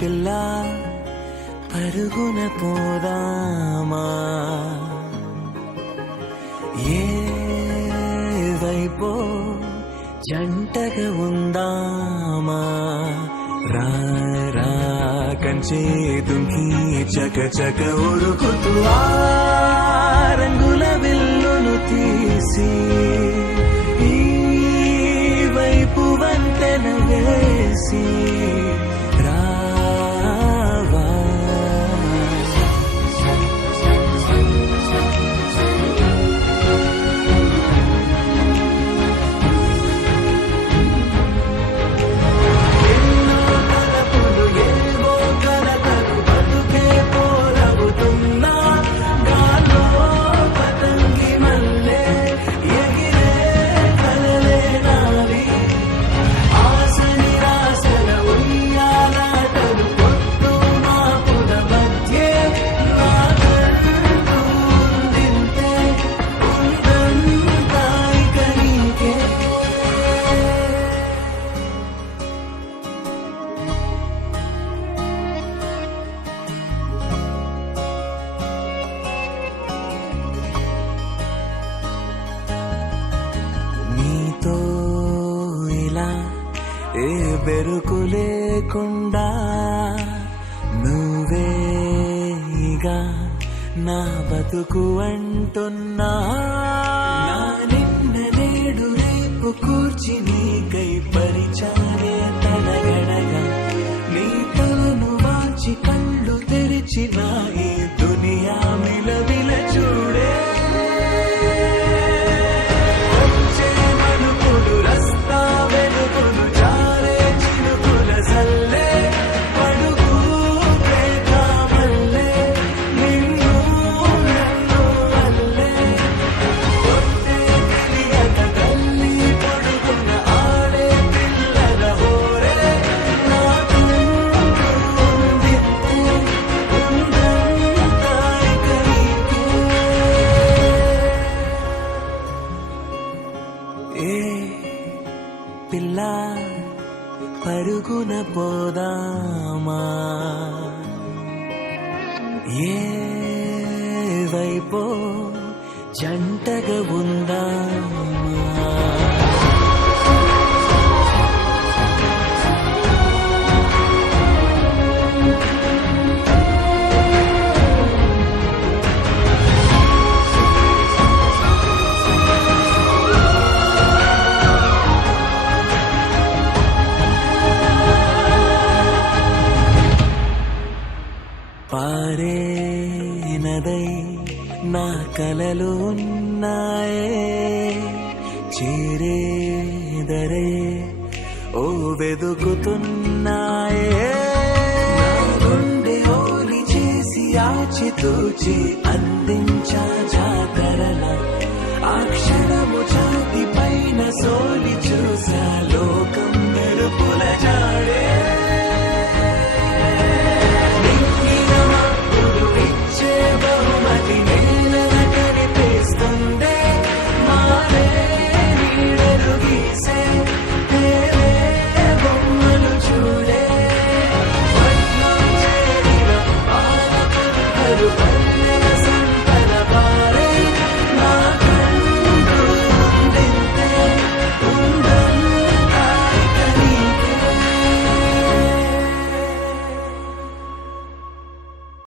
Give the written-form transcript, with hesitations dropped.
పిల్ల పరుగున పోదామా ఏ వైపో జంటగా ఉందామా రా రా కంచే దుంకి చక చక ఉరుకుతూ ఆ రంగుల విల్లును తీసి ఈ వైపు వంతెన వేసి ఏ బెరుకు లేకుండా నువ్వేగా నా బతుకు అంటున్నా నిన్న నేడు రేపు కూర్చి నీకై పరిచాలే తలగడగా నీ తలను వాచి కళ్ళు తెరిచిన ఈ దునియా మిలవిల చూడే పిల్ల పరుగున పోదామా ఏ వైపో జంటగా ఉందామా పారే నదై నా కలలు ఉన్నాయే చేరేదరే ఓ వెదుకుతున్నాయే గుండె ఓలి చేసి ఆచితూచి అందించా జాతరల ఆ క్షణం